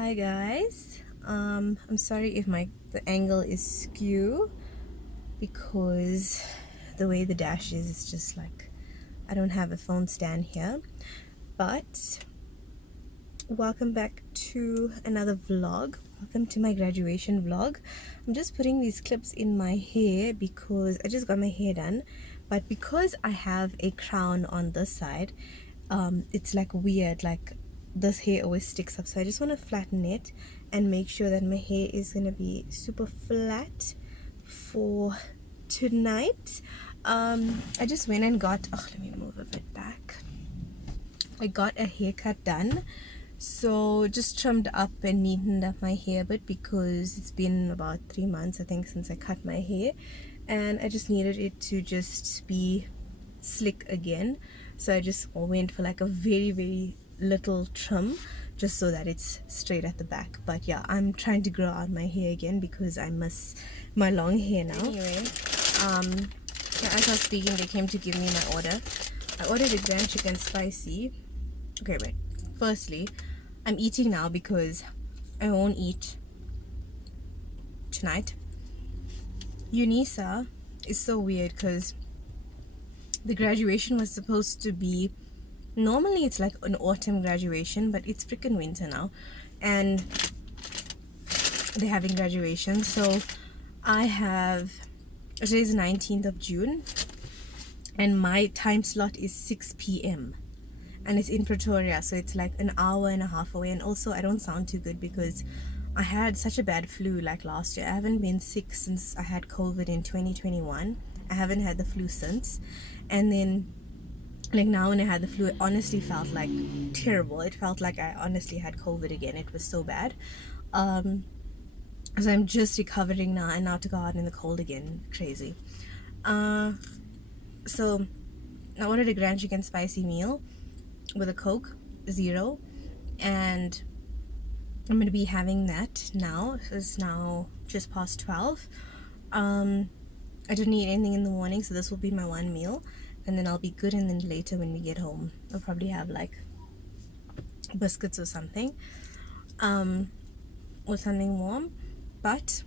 Hi guys. I'm sorry if the angle is skew because the way the dash is just like I don't have a phone stand here. But welcome back to another vlog. Welcome to my graduation vlog. I'm just putting these clips in my hair because I just got my hair done, but because I have a crown on this side, it's like weird, like this hair always sticks up, so I just want to flatten it and make sure that my hair is gonna be super flat for tonight. I just went and got, oh, let me move a bit back. I got a haircut done, so just trimmed up and neatened up my hair a bit because it's been about 3 months I think since I cut my hair, and I just needed it to just be slick again. So I just went for like a very little trim just so that it's straight at the back. But yeah, I'm trying to grow out my hair again because I miss my long hair now. Anyway, yeah, as I was speaking, they came to give me my order. I ordered a grand chicken spicy. Okay, wait, firstly, I'm eating now because I won't eat tonight. UNISA is so weird because the graduation was supposed to be, normally it's like an autumn graduation, but it's freaking winter now and they're having graduation. So I have, today's the 19th of June and my time slot is 6 p.m. and it's in Pretoria, so it's like an hour and a half away. And also I don't sound too good because I had such a bad flu like last year. I haven't been sick since I had COVID in 2021. I haven't had the flu since. And then like now when I had the flu, it honestly felt like terrible. It felt like I honestly had COVID again. It was so bad. So I'm just recovering now, and now to go out in the cold again, crazy. So I ordered a grand chicken spicy meal with a Coke Zero, and I'm going to be having that now. It's now just past 12. I don't eat anything in the morning, so this will be my one meal, and then I'll be good. And then later when we get home, I'll probably have like biscuits or something, or something warm. But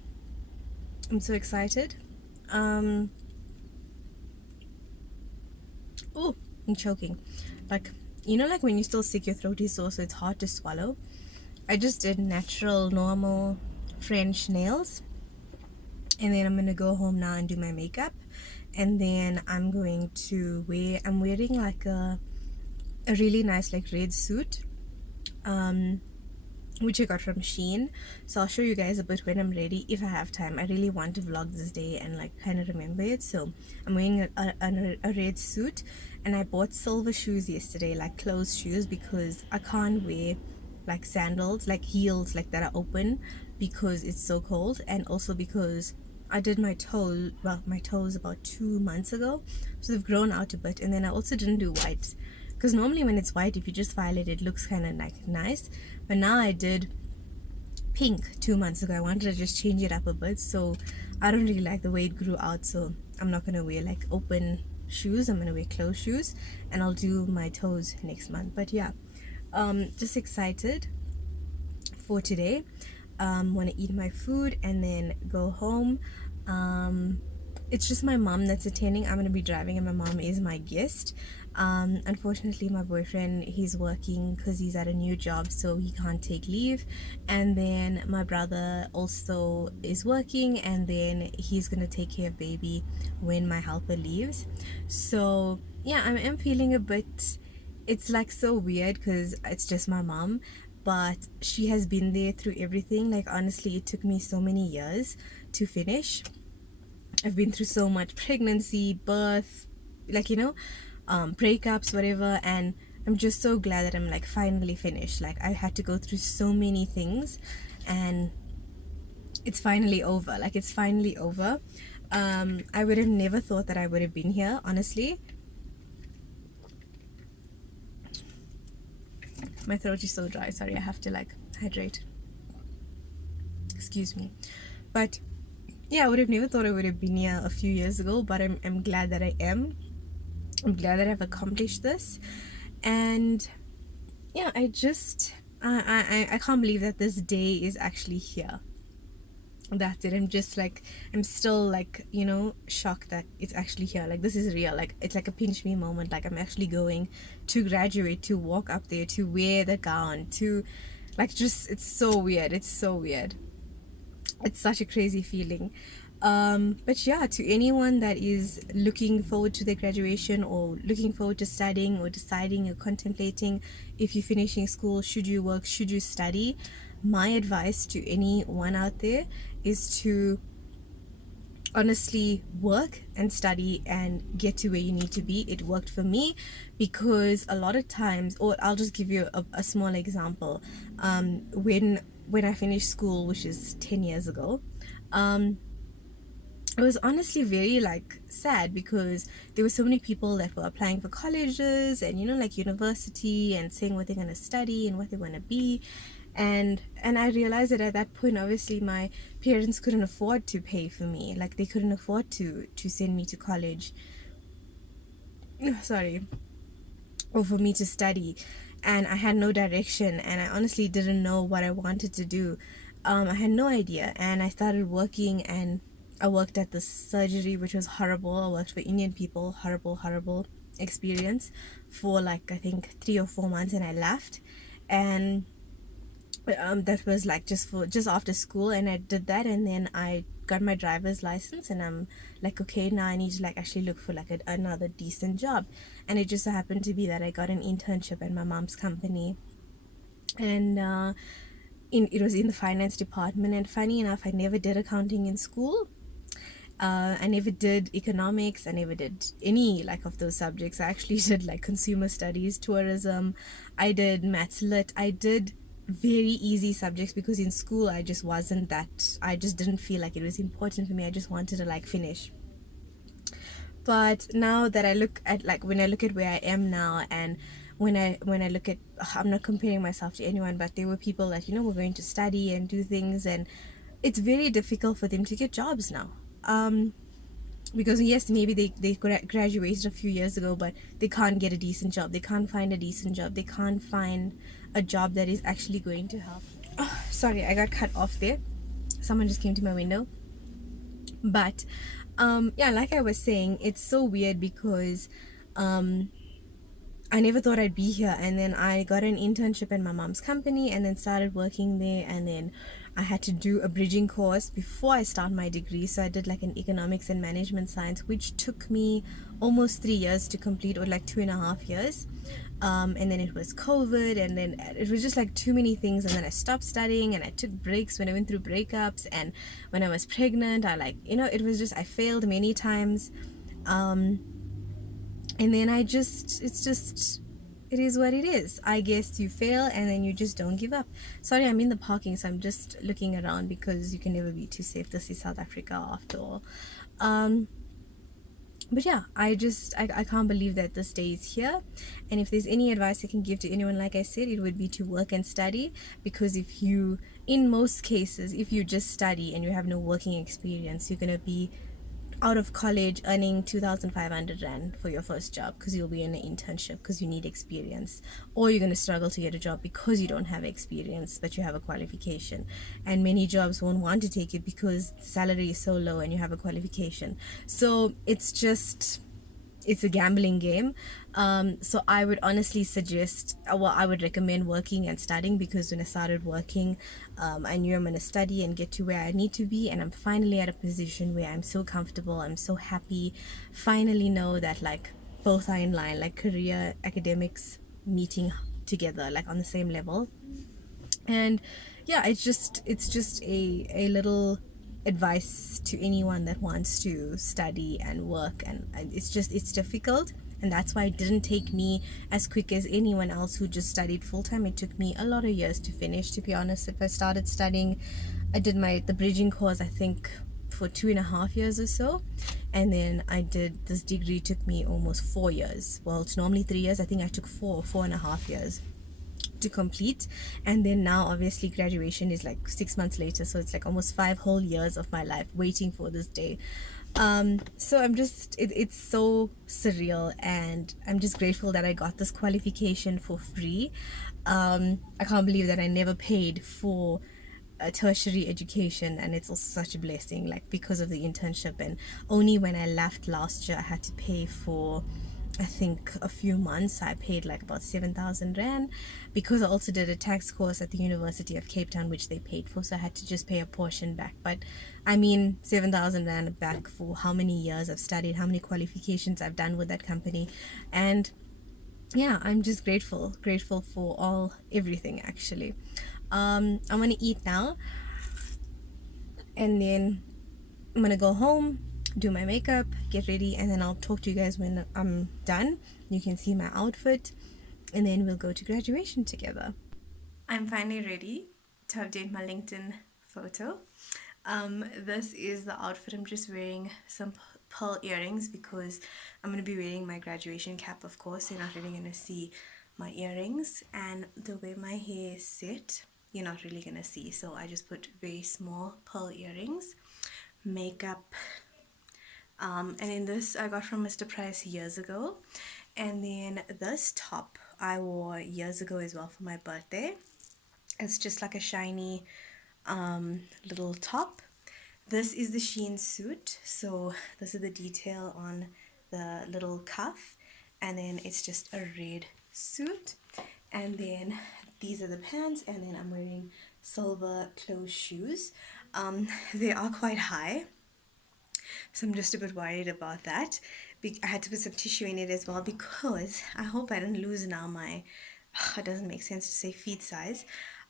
I'm so excited. Oh, I'm choking. Like, you know, like when you're still sick, your throat is sore, so it's hard to swallow. I just did natural, normal French nails, and then I'm gonna go home now and do my makeup, and then I'm going to I'm wearing like a really nice like red suit, which I got from Shein. So I'll show you guys a bit when I'm ready if I have time. I really want to vlog this day and like kind of remember it. So I'm wearing a red suit, and I bought silver shoes yesterday, like closed shoes, because I can't wear like sandals, like heels like that are open, because it's so cold. And also because I did my toes about 2 months ago, so they've grown out a bit. And then I also didn't do white, because normally when it's white, if you just file it, it looks kind of like nice. But now I did pink 2 months ago. I wanted to just change it up a bit, so I don't really like the way it grew out, so I'm not gonna wear like open shoes. I'm gonna wear closed shoes, and I'll do my toes next month. But yeah, just excited for today. Want to eat my food and then go home. It's just my mom that's attending. I'm going to be driving, and my mom is my guest. Unfortunately, my boyfriend, he's working because he's at a new job, so he can't take leave. And then my brother also is working, and then he's going to take care of baby when my helper leaves. So yeah, I am feeling a bit, it's like so weird because it's just my mom, but she has been there through everything. Like honestly, it took me so many years to finish. I've been through so much: pregnancy, birth, like, you know, breakups, whatever. And I'm just so glad that I'm like finally finished. Like I had to go through so many things, and it's finally over. Like it's finally over. I would have never thought that I would have been here, honestly. My throat is so dry, sorry, I have to like hydrate, excuse me. But yeah, I would have never thought I would have been here a few years ago, but I'm glad that I am. I'm glad that I've accomplished this. And yeah, I just I can't believe that this day is actually here. That's it. I'm just like, I'm still like, shocked that it's actually here. Like, this is real. Like, it's like a pinch me moment. Like, I'm actually going to graduate, to walk up there, to wear the gown, to like, just, it's so weird. It's so weird. It's such a crazy feeling. But yeah, to anyone that is looking forward to their graduation, or looking forward to studying, or deciding or contemplating if you're finishing school, should you work, should you study, my advice to anyone out there is to honestly work and study and get to where you need to be. It worked for me because a lot of times, or I'll just give you a small example. When I finished school, which is 10 years ago, it was honestly very like sad because there were so many people that were applying for colleges and like university, and saying what they're going to study and what they want to be. And I realized that at that point, obviously my parents couldn't afford to pay for me. Like, they couldn't afford to send me to college, sorry, or for me to study. And I had no direction, and I honestly didn't know what I wanted to do. I had no idea, and I started working, and I worked at the surgery, which was horrible. I worked for Indian people. Horrible experience for like, I think 3 or 4 months, and I left. And that was like just after school, and I did that, and then I got my driver's license, and I'm like, okay, now I need to like actually look for like another decent job. And it just so happened to be that I got an internship at my mom's company, and it was in the finance department. And funny enough, I never did accounting in school. I never did economics. I never did any like of those subjects. I actually did like consumer studies, tourism. I did maths lit. I did very easy subjects because in school I just wasn't that. I just didn't feel like it was important for me. I just wanted to like finish. But now that I look at, like, when I look at where I am now, and when I look at, I'm not comparing myself to anyone, but there were people that were going to study and do things, and it's very difficult for them to get jobs now. Because yes, maybe they graduated a few years ago, but they can't get a decent job. They can't find a decent job. They can't find a job that is actually going to help. Oh, sorry, I got cut off there. Someone just came to my window. But yeah, like I was saying, it's so weird because I never thought I'd be here, and then I got an internship in my mom's company, and then started working there, and then I had to do a bridging course before I start my degree. So I did like an economics and management science, which took me almost 3 years to complete, or like 2.5 years. And then it was COVID, and then it was just like too many things, and then I stopped studying, and I took breaks when I went through breakups, and when I was pregnant, I like, it was just, I failed many times. And then it is what it is. I guess you fail, and then you just don't give up. Sorry, I'm in the parking, so I'm just looking around because you can never be too safe. This is South Africa after all. But yeah, I can't believe that this day is here. And if there's any advice I can give to anyone, like I said, it would be to work and study. Because in most cases, if you just study and you have no working experience, you're going to be out of college earning 2,500 rand for your first job, because you'll be in an internship because you need experience, or you're going to struggle to get a job because you don't have experience but you have a qualification, and many jobs won't want to take it because the salary is so low and you have a qualification. So it's a gambling game. So I would honestly suggest, I would recommend working and studying, because when I started working, I knew I'm going to study and get to where I need to be, and I'm finally at a position where I'm so comfortable, I'm so happy, finally know that like both are in line, like career, academics meeting together, like on the same level. And yeah, it's just a little advice to anyone that wants to study and work. And it's difficult, and that's why it didn't take me as quick as anyone else who just studied full-time. It took me a lot of years to finish, to be honest. If I started studying, I did the bridging course, I think, for 2.5 years or so, and then I did this degree. Took me almost 4 years. Well, it's normally 3 years. I think I took 4.5 years to complete. And then now obviously graduation is like 6 months later, so it's like almost 5 whole years of my life waiting for this day. So it's so surreal, and I'm just grateful that I got this qualification for free. I can't believe that I never paid for a tertiary education, and it's also such a blessing, like because of the internship. And only when I left last year I had to pay for, I think, a few months. I paid like about 7,000 rand, because I also did a tax course at the University of Cape Town, which they paid for, so I had to just pay a portion back. But I mean, 7,000 rand back for how many years I've studied, how many qualifications I've done with that company. And yeah, I'm just grateful for everything actually. I'm gonna eat now, and then I'm gonna go home, do my makeup, get ready, and then I'll talk to you guys when I'm done. You can see my outfit, and then we'll go to graduation together. I'm finally ready to update my LinkedIn photo. This is the outfit. I'm just wearing some pearl earrings because I'm going to be wearing my graduation cap, of course. You're not really going to see my earrings, and the way my hair is set, you're not really going to see. So I just put very small pearl earrings, makeup, and then this I got from Mr. Price years ago. And then this top I wore years ago as well for my birthday. It's just like a shiny little top. This is the Shein suit, so this is the detail on the little cuff, and then it's just a red suit, and then these are the pants, and then I'm wearing silver closed shoes. They are quite high, so I'm just a bit worried about that. I had to put some tissue in it as well, because I hope I didn't lose now my, it doesn't make sense to say feet size,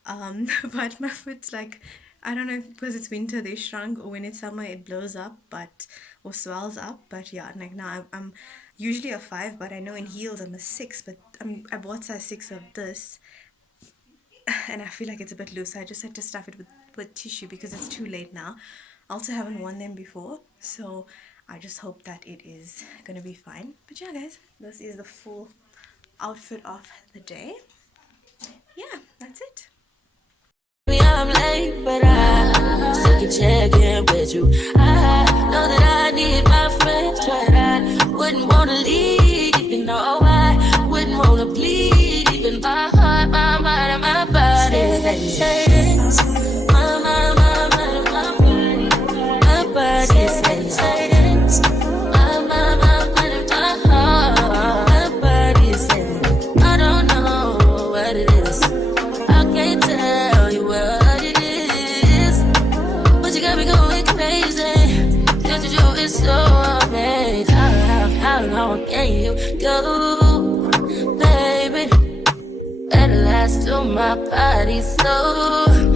but my foot's like, I don't know if because it's winter they shrunk, or when it's summer it blows up, but or swells up. But yeah, like now I'm usually a 5, but I know in heels I'm a 6, but I bought size 6 of this, and I feel like it's a bit loose. I just had to stuff it with tissue because it's too late now. I also haven't worn them before, so I just hope that it is gonna be fine. But yeah guys, this is the full outfit of the day. Yeah, that's it. I'm late, but I still can check in with you. I know that I need my friends, but I wouldn't wanna leave, even though I wouldn't wanna bleed. Even my heart, my mind, and my body says, my mind, my mind, my body, my body says, my mind, my mind, and my heart, my body says, I don't know what it is. I can't tell you what it is, but you got me going crazy. Just you is so amazing. How long can you go, baby? At last till my body's so